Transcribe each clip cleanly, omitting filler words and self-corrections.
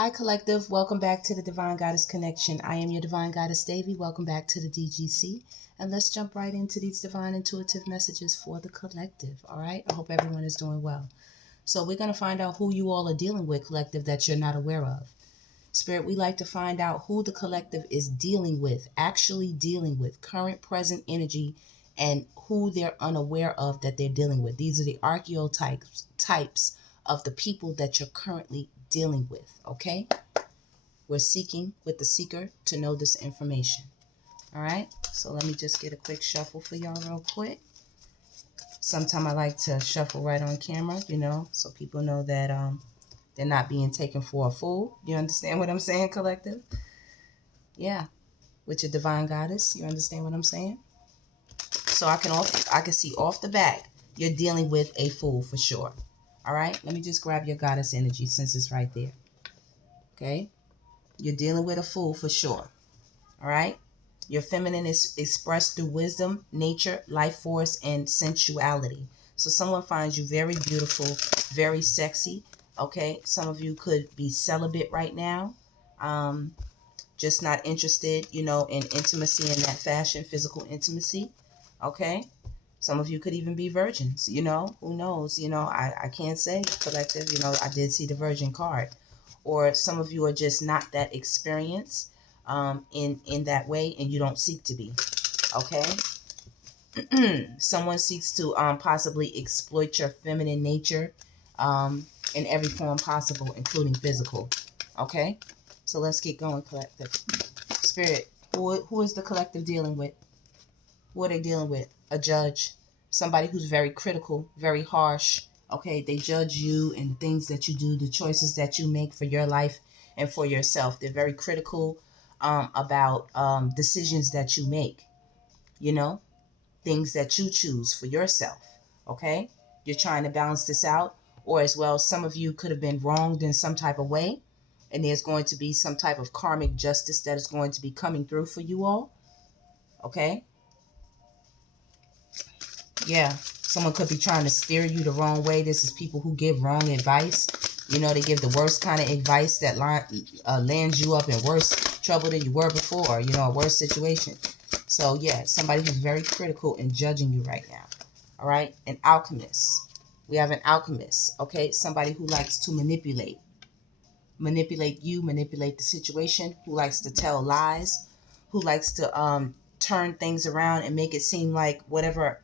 Hi, Collective. Welcome back to the Divine Goddess Connection. I am your Divine Goddess, Devi. Welcome back to the DGC. And let's jump right into these divine intuitive messages for the collective. All right? I hope everyone is doing well. So we're going to find out who you all are dealing with, collective, that you're not aware of. Spirit, we like to find out who the collective is dealing with, actually dealing with, current, present energy, and who they're unaware of that they're dealing with. These are the archetypes of the people that you're currently dealing with, okay? We're seeking with the seeker to know this information. All right, so let me just get a quick shuffle for y'all real quick. Sometimes I like to shuffle right on camera, so people know that they're not being taken for a fool. You understand what I'm saying, collective? Yeah, with your divine goddess, you understand what I'm saying? So I can see off the bat you're dealing with a fool for sure. All right, let me just grab your goddess energy since it's right there. Okay, you're dealing with a fool for sure. All right, your feminine is expressed through wisdom, nature, life force, and sensuality. So someone finds you very beautiful, very sexy. Okay, some of you could be celibate right now. Just not interested, in intimacy in that fashion, physical intimacy. Okay. Some of you could even be virgins, who knows? I can't say, collective, I did see the virgin card. Or some of you are just not that experienced in that way, and you don't seek to be. Okay. Someone seeks to possibly exploit your feminine nature in every form possible, including physical. Okay. So let's get going, collective. Spirit, who is the collective dealing with? Who are they dealing with? A judge, somebody who's very critical, very harsh. Okay, they judge you and the things that you do, the choices that you make for your life and for yourself. They're very critical about decisions that you make, things that you choose for yourself. Okay, you're trying to balance this out. Or as well, some of you could have been wronged in some type of way, and there's going to be some type of karmic justice that is going to be coming through for you all. Okay. Yeah, someone could be trying to steer you the wrong way. This is people who give wrong advice. They give the worst kind of advice that lands you up in worse trouble than you were before, a worse situation. So, yeah, somebody who's very critical and judging you right now. All right? An alchemist. We have an alchemist, okay? Somebody who likes to manipulate. Manipulate you, manipulate the situation, who likes to tell lies, who likes to turn things around and make it seem like whatever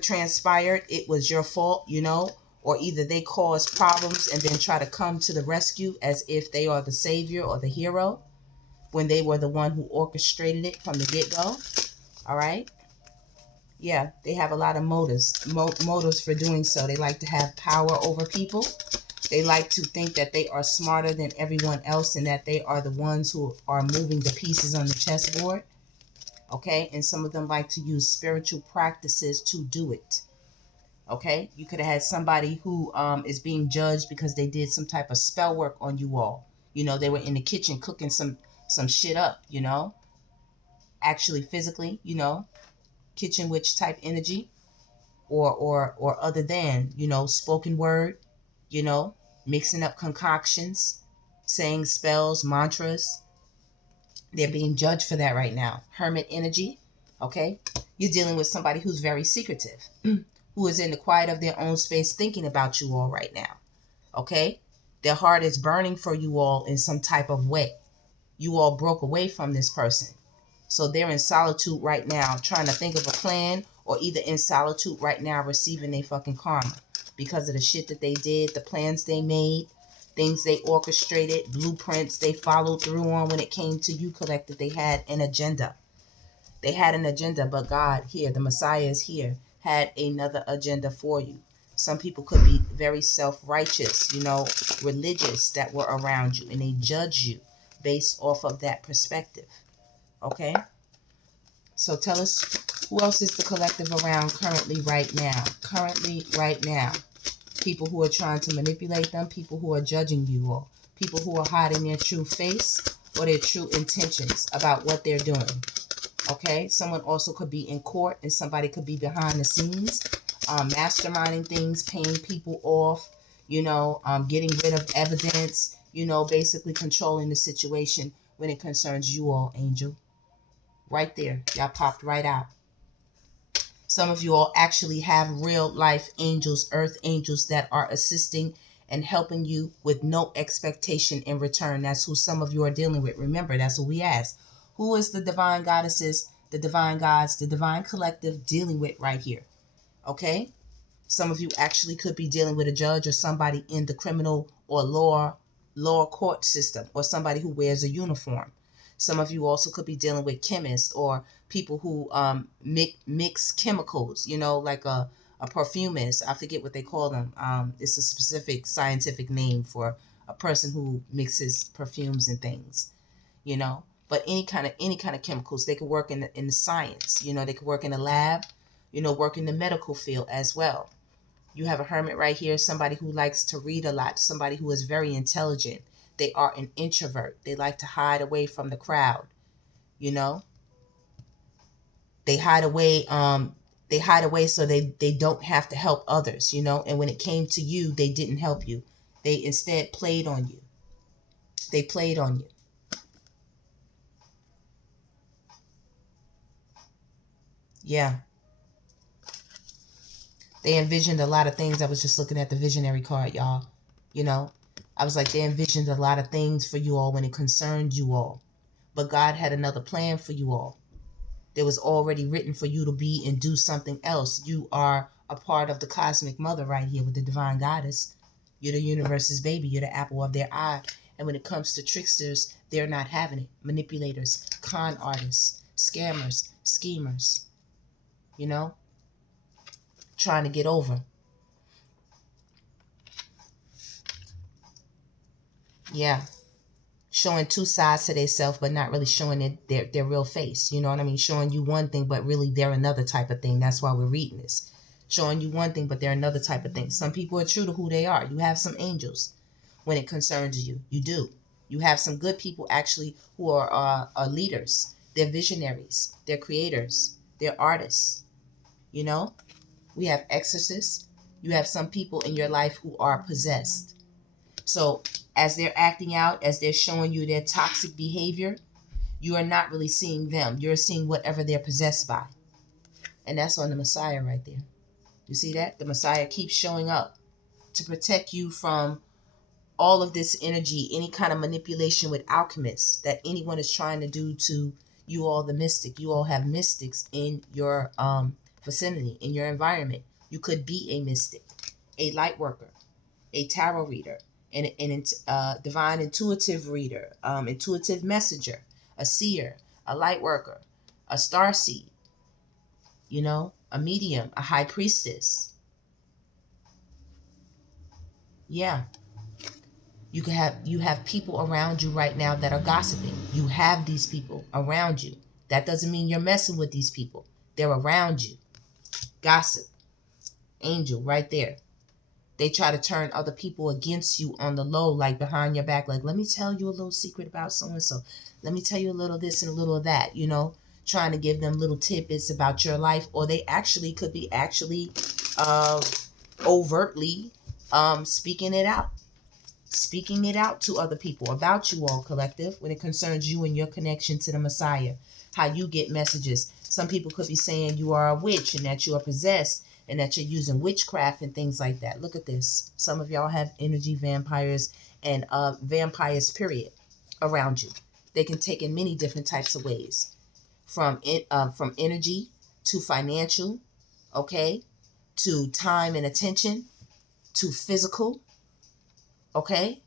transpired, it was your fault, or either they caused problems and then try to come to the rescue as if they are the savior or the hero when they were the one who orchestrated it from the get-go. All right. Yeah, they have a lot of motives for doing so. They like to have power over people. They like to think that they are smarter than everyone else and that they are the ones who are moving the pieces on the chessboard. Okay, and some of them like to use spiritual practices to do it. Okay, you could have had somebody who is being judged because they did some type of spell work on you all. They were in the kitchen cooking some shit up. Actually physically. Kitchen witch type energy, or other than spoken word. Mixing up concoctions, saying spells, mantras. They're being judged for that right now. Hermit energy. Okay, you're dealing with somebody who's very secretive, who is in the quiet of their own space thinking about you all right now. Okay, their heart is burning for you all in some type of way. You all broke away from this person, so they're in solitude right now trying to think of a plan, or either in solitude right now receiving their fucking karma because of the shit that they did, the plans they made, things they orchestrated, blueprints they followed through on. When it came to you, collective, they had an agenda. They had an agenda, but God here, the Messiah is here, had another agenda for you. Some people could be very self-righteous, religious, that were around you, and they judge you based off of that perspective. Okay? So tell us, who else is the collective around currently right now? Currently right now. People who are trying to manipulate them, people who are judging you, or people who are hiding their true face or their true intentions about what they're doing. Okay, someone also could be in court, and somebody could be behind the scenes, masterminding things, paying people off, getting rid of evidence, basically controlling the situation when it concerns you all, angel. Right there. Y'all popped right out. Some of you all actually have real life angels, earth angels that are assisting and helping you with no expectation in return. That's who some of you are dealing with. Remember, that's what we ask. Who is the divine goddesses, the divine gods, the divine collective dealing with right here? Okay? Some of you actually could be dealing with a judge or somebody in the criminal or law court system, or somebody who wears a uniform. Some of you also could be dealing with chemists or people who mix chemicals, like a perfumist. I forget what they call them. It's a specific scientific name for a person who mixes perfumes and things, But any kind of chemicals. They could work in the science, they could work in a lab, work in the medical field as well. You have a hermit right here, somebody who likes to read a lot, somebody who is very intelligent. They are an introvert. They like to hide away from the crowd, They hide away, so they don't have to help others, And when it came to you, they didn't help you. They instead played on you. They played on you. Yeah. They envisioned a lot of things. I was just looking at the visionary card, y'all. I was like, they envisioned a lot of things for you all when it concerned you all. But God had another plan for you all. There was already written for you to be and do something else. You are a part of the cosmic mother right here with the divine goddess. You're the universe's baby. You're the apple of their eye. And when it comes to tricksters, they're not having it. Manipulators, con artists, scammers, schemers, trying to get over. Yeah. Showing two sides to themselves, but not really showing their real face. You know what I mean? Showing you one thing, but really they're another type of thing. That's why we're reading this. Showing you one thing, but they're another type of thing. Some people are true to who they are. You have some angels when it concerns you. You do. You have some good people actually who are leaders. They're visionaries. They're creators. They're artists. We have exorcists. You have some people in your life who are possessed. So as they're acting out, as they're showing you their toxic behavior, you are not really seeing them. You're seeing whatever they're possessed by. And that's on the Messiah right there. You see that? The Messiah keeps showing up to protect you from all of this energy, any kind of manipulation with alchemists that anyone is trying to do to you all, the mystic. You all have mystics in your vicinity, in your environment. You could be a mystic, a light worker, a tarot reader, an divine intuitive reader, intuitive messenger, a seer, a light worker, a star seed, a medium, a high priestess. Yeah. You have people around you right now that are gossiping. You have these people around you. That doesn't mean you're messing with these people. They're around you. Gossip. Angel right there. They try to turn other people against you on the low, like behind your back. Like, let me tell you a little secret about so-and-so. Let me tell you a little this and a little of that, trying to give them little tidbits about your life. Or they actually could be overtly speaking it out. Speaking it out to other people about you all, collective, when it concerns you and your connection to the Messiah. How you get messages. Some people could be saying you are a witch and that you are possessed and that you're using witchcraft and things like that. Look at this. Some of y'all have energy vampires and vampires, period, around you. They can take in many different types of ways. From energy to financial, okay, to time and attention, to physical, okay,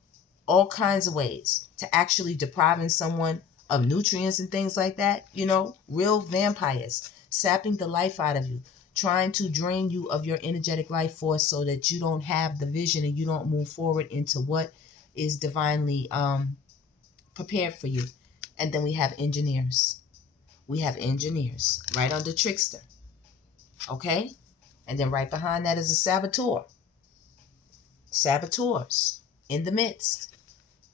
all kinds of ways to actually depriving someone of nutrients and things like that. Real vampires sapping the life out of you, trying to drain you of your energetic life force so that you don't have the vision and you don't move forward into what is divinely prepared for you. And then we have engineers. We have engineers right under trickster. Okay? And then right behind that is a saboteur. Saboteurs in the midst.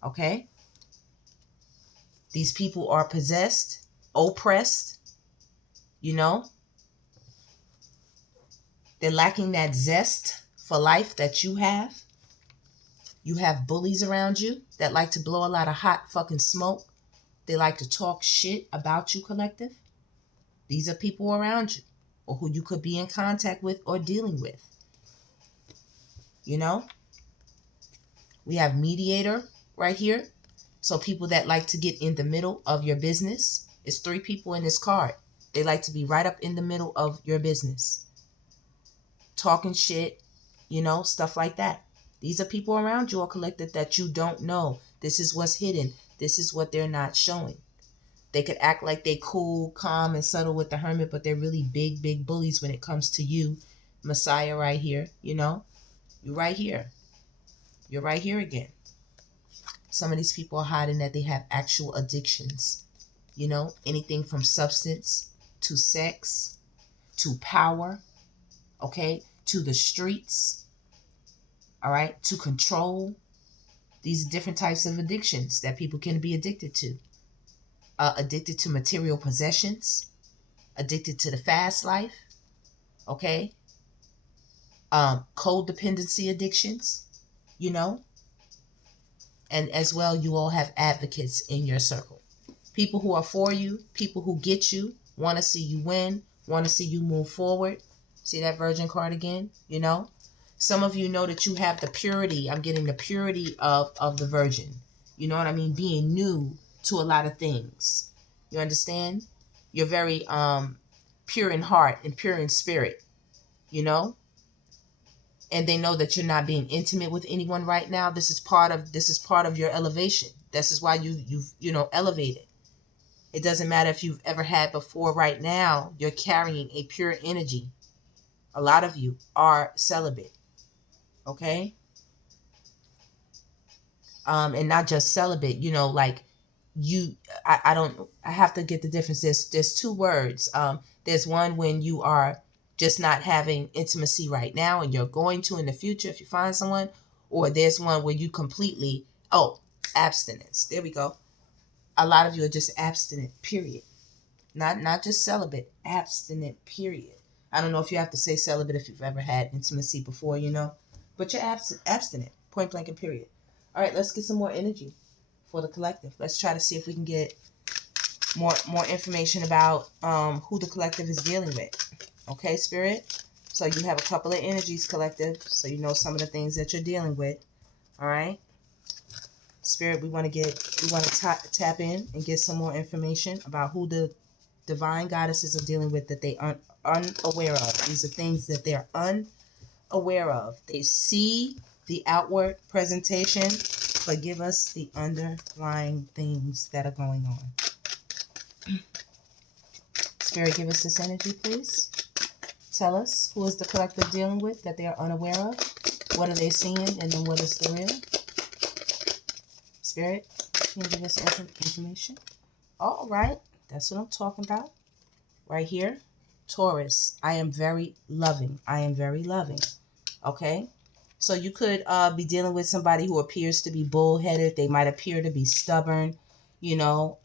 Okay? These people are possessed, oppressed, They're lacking that zest for life that you have. You have bullies around you that like to blow a lot of hot fucking smoke. They like to talk shit about you, collective. These are people around you or who you could be in contact with or dealing with. You know? We have mediator right here. So people that like to get in the middle of your business. It's 3 people in this card. They like to be right up in the middle of your business. Talking shit, you know, stuff like that. These are people around you or collective that you don't know. This is what's hidden. This is what they're not showing. They could act like they cool, calm, and subtle with the hermit, but they're really big, big bullies when it comes to you, Messiah, right here. You know, you're right here. You're right here again. Some of these people are hiding that they have actual addictions. You know, anything from substance to sex to power, okay, to the streets, all right, to control. These are different types of addictions that people can be addicted to. Addicted to material possessions, addicted to the fast life, okay? Codependency addictions, you know? And as well, you all have advocates in your circle. People who are for you, people who get you, want to see you win, want to see you move forward. See that Virgin card again, you know? Some of you know that you have the purity. I'm getting the purity of the Virgin. You know what I mean? Being new to a lot of things. You understand? You're very pure in heart and pure in spirit, you know? And they know that you're not being intimate with anyone right now. This is part of your elevation. This is why you've elevated. It doesn't matter if you've ever had before. Right now, you're carrying a pure energy. A lot of you are celibate. Okay? And not just celibate, you know, like I have to get the difference. There's 2 words. There's one when you are just not having intimacy right now and you're going to in the future if you find someone, or there's one where you completely, abstinence. There we go. A lot of you are just abstinent, period. Not just celibate, abstinent, period. I don't know if you have to say celibate if you've ever had intimacy before, you know, but you're abstinent, point blank and period. All right, let's get some more energy for the collective. Let's try to see if we can get more information about who the collective is dealing with. Okay, Spirit? So you have a couple of energies, collective, so you know some of the things that you're dealing with. All right? Spirit, we want to tap in and get some more information about who the divine goddesses are dealing with that they aren't unaware of. These are things that they're unaware of. They see the outward presentation, but give us the underlying things that are going on. Spirit, give us this energy, please. Tell us, who is the collective dealing with that they are unaware of? What are they seeing, and then what is the real? Spirit, can you give us information? All right, that's what I'm talking about. Right here, Taurus, I am very loving. I am very loving. Okay? So you could be dealing with somebody who appears to be bullheaded. They might appear to be stubborn. You know,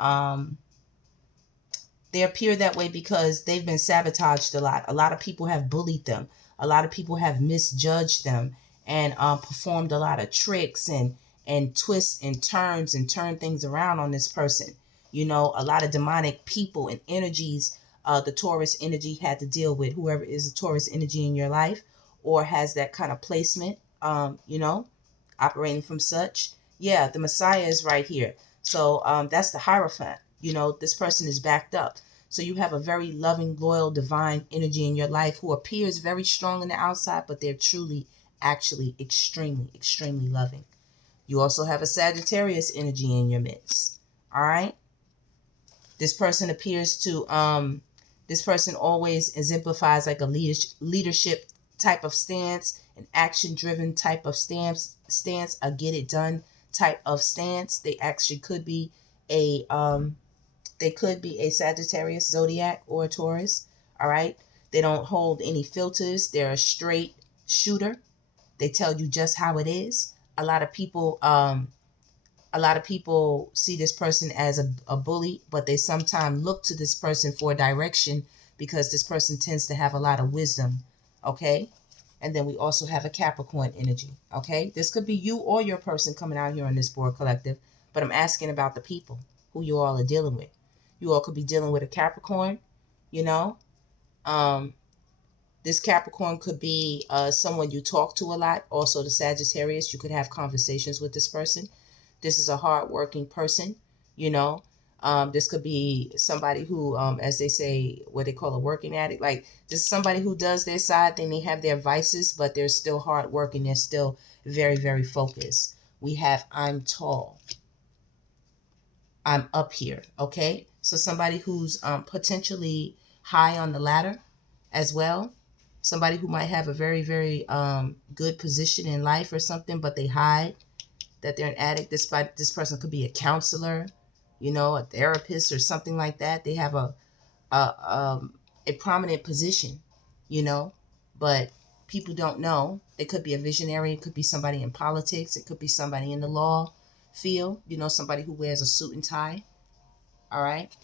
they appear that way because they've been sabotaged a lot. A lot of people have bullied them. A lot of people have misjudged them and performed a lot of tricks and twists and turns and turn things around on this person. You know, a lot of demonic people and energies the Taurus energy had to deal with. Whoever is the Taurus energy in your life or has that kind of placement, you know, operating from such. Yeah, the Messiah is right here. So that's the Hierophant. You know, this person is backed up. So you have a very loving, loyal, divine energy in your life who appears very strong on the outside, but they're truly, actually extremely, extremely loving. You also have a Sagittarius energy in your midst. All right. This person appears to, this person always exemplifies like a leadership type of stance, an action-driven type of stance, a get-it-done type of stance. They actually could be a Sagittarius, Zodiac, or a Taurus. All right. They don't hold any filters. They're a straight shooter. They tell you just how it is. A lot of people see this person as a bully, but they sometimes look to this person for direction because this person tends to have a lot of wisdom. Okay. And then we also have a Capricorn energy. Okay, this could be you or your person coming out here on this board collective, but I'm asking about the people who you all are dealing with. You all could be dealing with a Capricorn, you know. This Capricorn could be someone you talk to a lot. Also, the Sagittarius, you could have conversations with this person. This is a hardworking person, you know. This could be somebody who, as they say, what they call a working addict. Like, this is somebody who does their side thing. They have their vices, but they're still hardworking. They're still very, very focused. We have I'm tall. I'm up here. Okay. So somebody who's potentially high on the ladder as well. Somebody who might have a very, very good position in life or something, but they hide that they're an addict. This person could be a counselor, you know, a therapist or something like that. They have a prominent position, you know, but people don't know. It could be a visionary. It could be somebody in politics. It could be somebody in the law field, you know, somebody who wears a suit and tie. All right.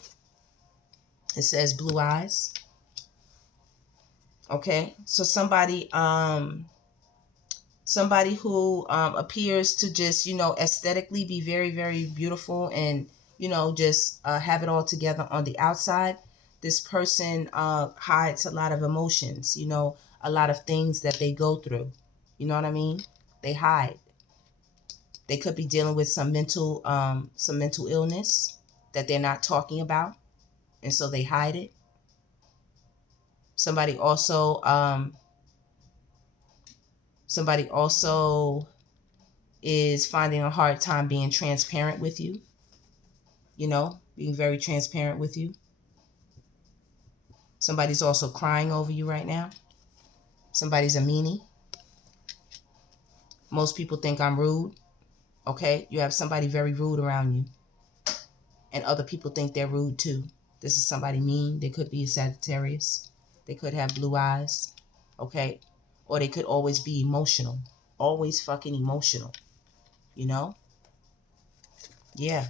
It says blue eyes. Okay. So somebody who appears to just, you know, aesthetically be very, very beautiful and, you know, just have it all together on the outside. This person hides a lot of emotions, you know, a lot of things that they go through. You know what I mean? They hide. They could be dealing with some mental illness that they're not talking about, and so they hide it. Somebody also is finding a hard time being transparent with you, you know, being very transparent with you. Somebody's also crying over you right now. Somebody's a meanie. Most people think I'm rude. Okay, you have somebody very rude around you, and other people think they're rude too. This is somebody mean. They could be a Sagittarius. They could have blue eyes. Okay, or they could always be emotional, always fucking emotional, you know. Yeah,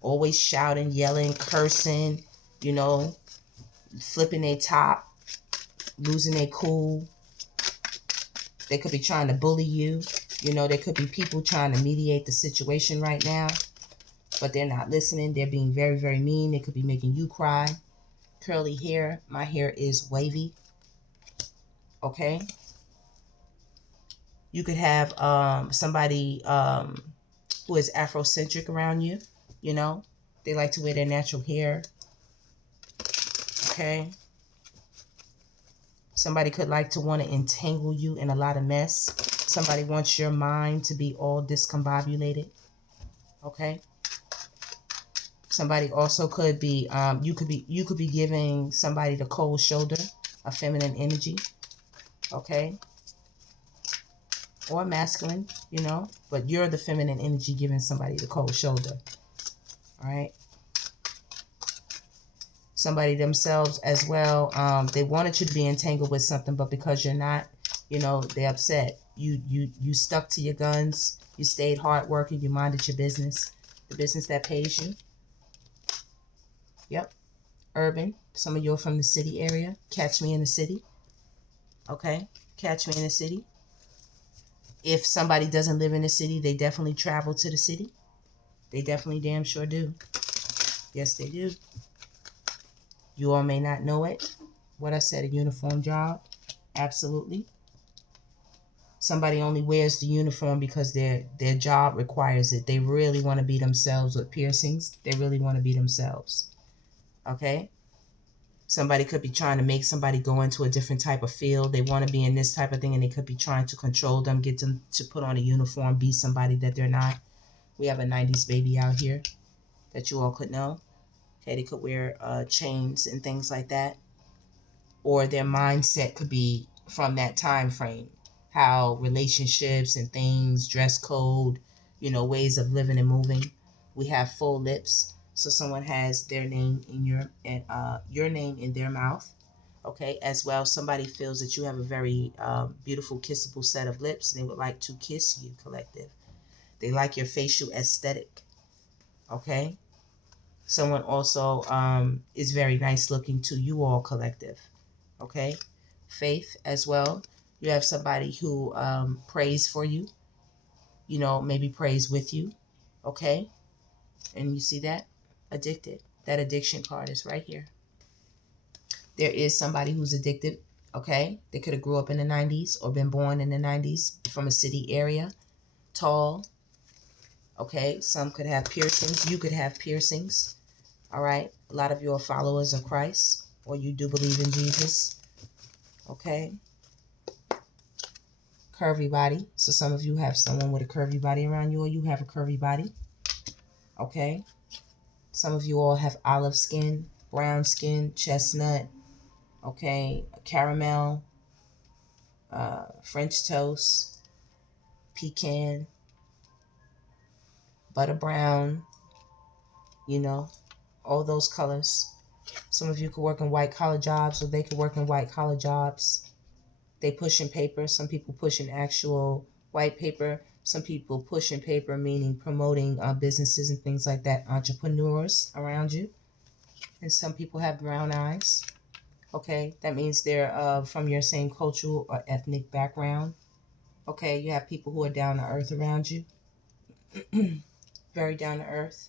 always shouting, yelling, cursing, you know, flipping their top, losing their cool. They could be trying to bully you. You know, there could be people trying to mediate the situation right now, but they're not listening. They're being very, very mean. They could be making you cry. Curly hair. My hair is wavy. Okay. You could have somebody who is Afrocentric around you. You know, they like to wear their natural hair. Okay. Somebody could like to want to entangle you in a lot of mess. Somebody wants your mind to be all discombobulated. Okay. Somebody also could be you could be giving somebody the cold shoulder, a feminine energy. Okay. Or masculine, you know, but you're the feminine energy giving somebody the cold shoulder. All right. Somebody themselves as well, they wanted you to be entangled with something, but because you're not, you know, they're upset. You stuck to your guns. You stayed hardworking. You minded your business, the business that pays you. Yep. Urban. Some of you are from the city area. Catch me in the city. Okay. Catch me in the city. If somebody doesn't live in the city, they definitely travel to the city. They definitely damn sure do. Yes, they do. You all may not know it. What I said, a uniform job. Absolutely. Somebody only wears the uniform because their job requires it. They really want to be themselves with piercings. They really want to be themselves. Okay? Somebody could be trying to make somebody go into a different type of field. They want to be in this type of thing, and they could be trying to control them, get them to put on a uniform, be somebody that they're not. We have a 90s baby out here that you all could know. Okay, they could wear chains and things like that. Or their mindset could be from that time frame. How relationships and things, dress code, you know, ways of living and moving. We have full lips. So someone has their name in your name in their mouth. Okay, as well, somebody feels that you have a very beautiful, kissable set of lips, and they would like to kiss you, collective. They like your facial aesthetic. Okay, someone also is very nice looking to you all, collective. Okay, faith as well. You have somebody who prays for you, you know, maybe prays with you, okay? And you see that? Addicted. That addiction card is right here. There is somebody who's addicted, okay? They could have grew up in the 90s or been born in the 90s from a city area, tall, okay? Some could have piercings. You could have piercings, all right? A lot of you are followers of Christ, or you do believe in Jesus, okay? Curvy body. So some of you have someone with a curvy body around you, or you have a curvy body, okay? Some of you all have olive skin, brown skin, chestnut, okay, caramel, French toast, pecan, butter brown, you know, all those colors. Some of you could work in white collar jobs, or they could work in white collar jobs. They push in paper. Some people push in actual white paper. Some people push in paper, meaning promoting businesses and things like that, entrepreneurs around you. And some people have brown eyes. Okay, that means they're from your same cultural or ethnic background. Okay, you have people who are down to earth around you. Very down to earth.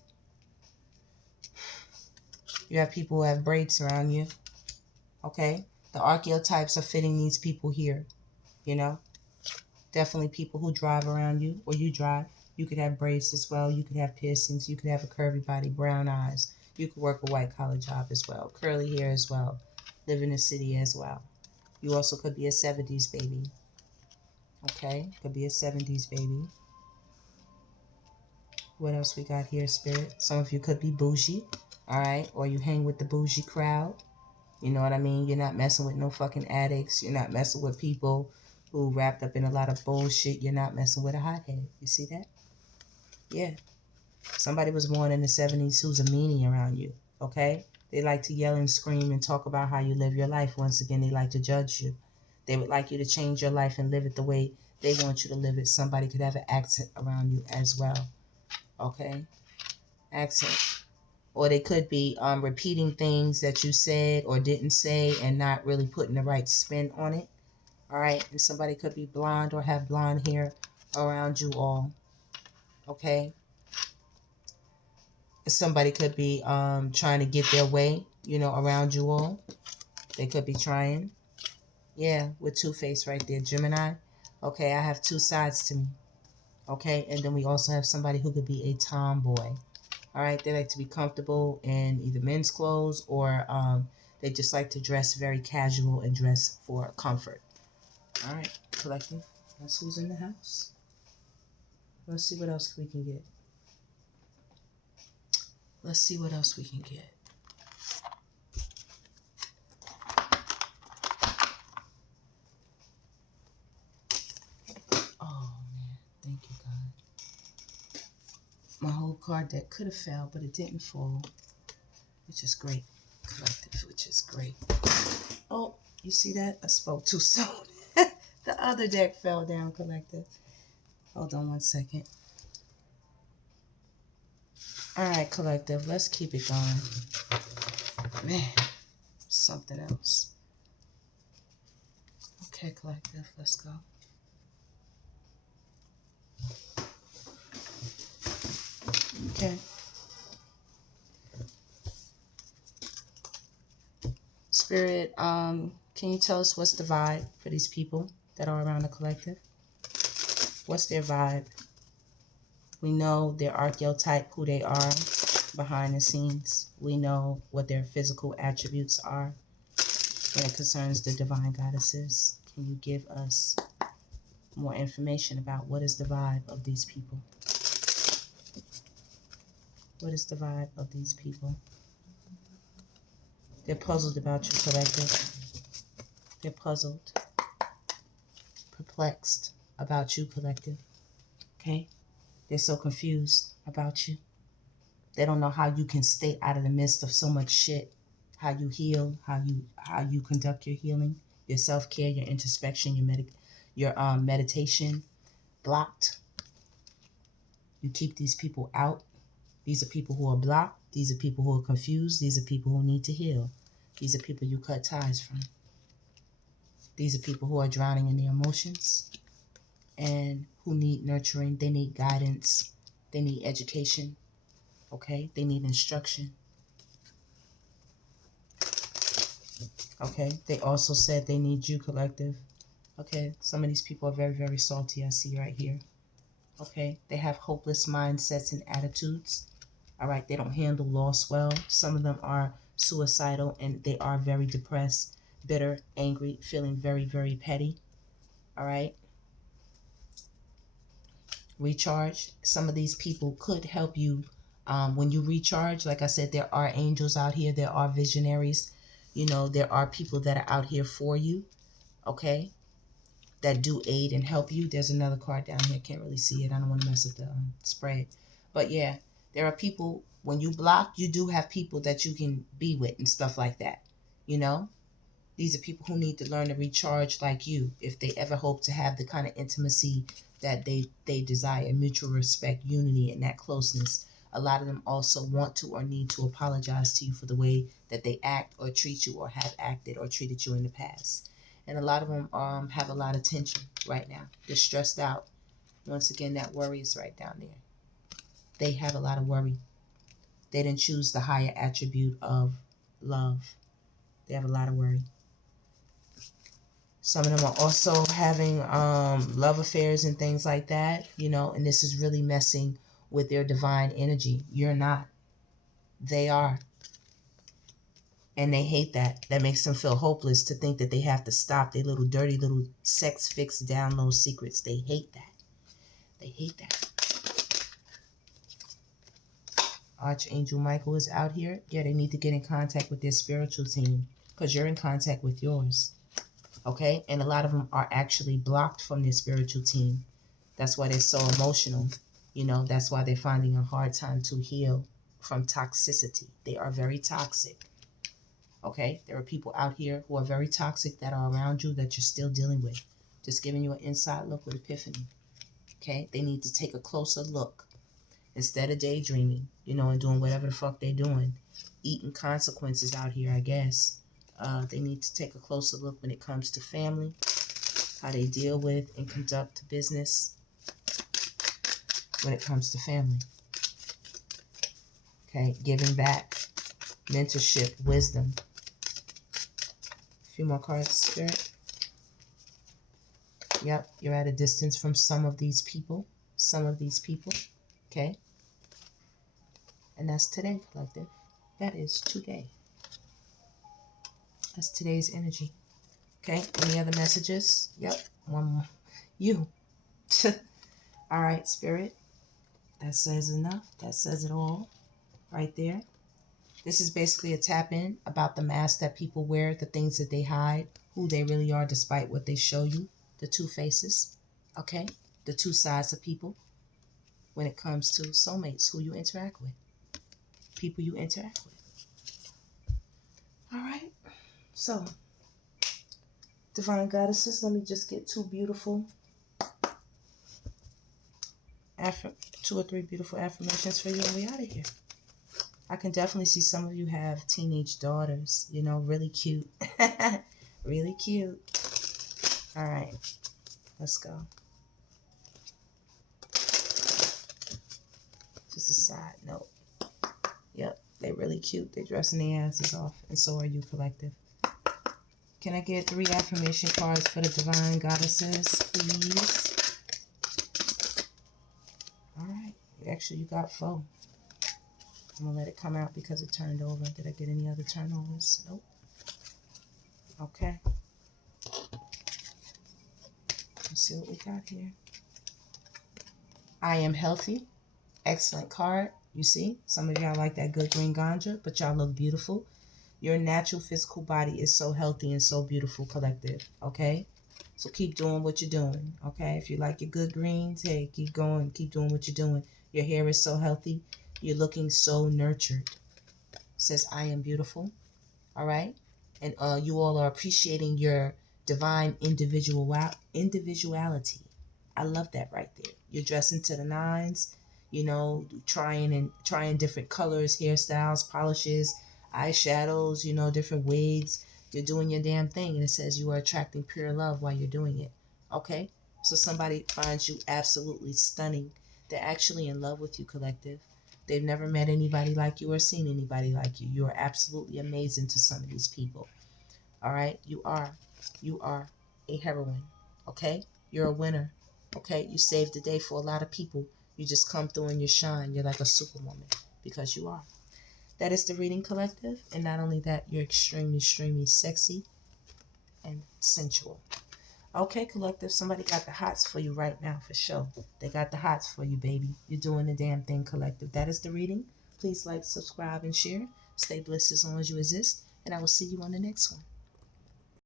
You have people who have braids around you. Okay, the archetypes are fitting these people here. You know, definitely people who drive around you, or you drive. You could have braids as well. You could have piercings. You could have a curvy body, brown eyes. You could work a white collar job as well. Curly hair as well. Live in the city as well. You also could be a 70s baby. Okay, could be a 70s baby. What else we got here, Spirit? Some of you could be bougie, all right? Or you hang with the bougie crowd. You know what I mean? You're not messing with no fucking addicts. You're not messing with people who wrapped up in a lot of bullshit. You're not messing with a hothead. You see that? Yeah. Somebody was born in the 70s who's a meanie around you, okay? They like to yell and scream and talk about how you live your life. Once again, they like to judge you. They would like you to change your life and live it the way they want you to live it. Somebody could have an accent around you as well, okay? Accent. Or they could be repeating things that you said or didn't say and not really putting the right spin on it, all right? And somebody could be blonde or have blonde hair around you all, okay? Somebody could be trying to get their way, you know, around you all. They could be trying. Yeah, with Two-Face right there, Gemini. Okay, I have two sides to me. Okay, and then we also have somebody who could be a tomboy. All right, they like to be comfortable in either men's clothes, or they just like to dress very casual and dress for comfort. All right, collective. That's who's in the house. Let's see what else we can get. Let's see what else we can get. Oh, man. Thank you, God. My whole card deck could have fell, but it didn't fall, which is great. Collective, which is great. Oh, you see that? I spoke too soon. The other deck fell down, collective. Hold on 1 second. All right, collective. Let's keep it going. Man, something else. Okay, collective. Let's go. Okay. Spirit, can you tell us what's the vibe for these people that are around the collective? What's their vibe? We know their archetype, who they are behind the scenes. We know what their physical attributes are when it concerns the divine goddesses. Can you give us more information about what is the vibe of these people? What is the vibe of these people? They're puzzled about you, collective. They're puzzled, perplexed about you, collective. Okay? They're so confused about you. They don't know how you can stay out of the midst of so much shit. How you heal, how you conduct your healing, your self-care, your introspection, your meditation blocked. You keep these people out. These are people who are blocked. These are people who are confused. These are people who need to heal. These are people you cut ties from. These are people who are drowning in their emotions and who need nurturing. They need guidance. They need education. Okay? They need instruction. Okay? They also said they need you, collective. Okay? Some of these people are very, very salty. I see right here. Okay? They have hopeless mindsets and attitudes. All right? They don't handle loss well. Some of them are suicidal and they are very depressed, bitter, angry, feeling very, very petty. All right? Recharge. Some of these people could help you when you recharge. Like I said, there are angels out here. There are visionaries. You know, there are people that are out here for you. Okay? That do aid and help you. There's another card down here. Can't really see it. I don't want to mess up the spread. But yeah, there are people, when you block, you do have people that you can be with and stuff like that. You know? These are people who need to learn to recharge like you if they ever hope to have the kind of intimacy that they desire, mutual respect, unity, and that closeness. A lot of them also want to or need to apologize to you for the way that they act or treat you or have acted or treated you in the past. And a lot of them have a lot of tension right now. They're stressed out. Once again, that worry is right down there. They have a lot of worry. They didn't choose the higher attribute of love. They have a lot of worry. Some of them are also having love affairs and things like that, you know, and this is really messing with their divine energy. You're not. They are. And they hate that. That makes them feel hopeless to think that they have to stop their little dirty little sex fix down low secrets. They hate that. They hate that. Archangel Michael is out here. Yeah, they need to get in contact with their spiritual team because you're in contact with yours. Okay? And a lot of them are actually blocked from their spiritual team. That's why they're so emotional. You know, that's why they're finding a hard time to heal from toxicity. They are very toxic. Okay? There are people out here who are very toxic that are around you that you're still dealing with. Just giving you an inside look with Epiphany. Okay? They need to take a closer look. Instead of daydreaming, you know, and doing whatever the fuck they're doing. Eating consequences out here, I guess. They need to take a closer look when it comes to family, how they deal with and conduct business when it comes to family. Okay, giving back, mentorship, wisdom. A few more cards, Spirit. Yep, you're at a distance from some of these people. Some of these people. Okay. And that's today, collective. That is today. That's today's energy. Okay, any other messages? Yep, one more. You. All right, Spirit. That says enough. That says it all right there. This is basically a tap in about the mask that people wear, the things that they hide, who they really are despite what they show you, the two faces, okay? The two sides of people when it comes to soulmates, who you interact with, people you interact with. All right, so divine goddesses, let me just get two or three beautiful affirmations for you and we out of here. I can definitely see some of you have teenage daughters, you know, really cute. Really cute. All right, let's go. Just a side note. Yep, they really cute. They dressing their asses off, and so are you, collective. Can I get 3 affirmation cards for the divine goddesses, please? All right. Actually, you got 4. I'm going to let it come out because it turned over. Did I get any other turnovers? Nope. Okay. Let's see what we got here. I am healthy. Excellent card. You see, some of y'all like that good green ganja, but y'all look beautiful. Your natural physical body is so healthy and so beautiful, collective. Okay? So keep doing what you're doing. Okay? If you like your good greens, hey, keep going. Keep doing what you're doing. Your hair is so healthy. You're looking so nurtured. It says, I am beautiful. All right? And you all are appreciating your divine individuality. I love that right there. You're dressing to the nines, you know, trying different colors, hairstyles, polishes, eyeshadows, you know, different wigs. You're doing your damn thing, and it says you are attracting pure love while you're doing it. Okay? So somebody finds you absolutely stunning. They're actually in love with you, collective. They've never met anybody like you or seen anybody like you. You are absolutely amazing to some of these people. All right? You are. You are a heroine. Okay? You're a winner. Okay? You saved the day for a lot of people. You just come through and you shine. You're like a superwoman because you are. That is the reading, collective. And not only that, you're extremely, extremely sexy and sensual. Okay, collective, somebody got the hots for you right now, for sure. They got the hots for you, baby. You're doing the damn thing, collective. That is the reading. Please like, subscribe, and share. Stay blessed as long as you exist. And I will see you on the next one.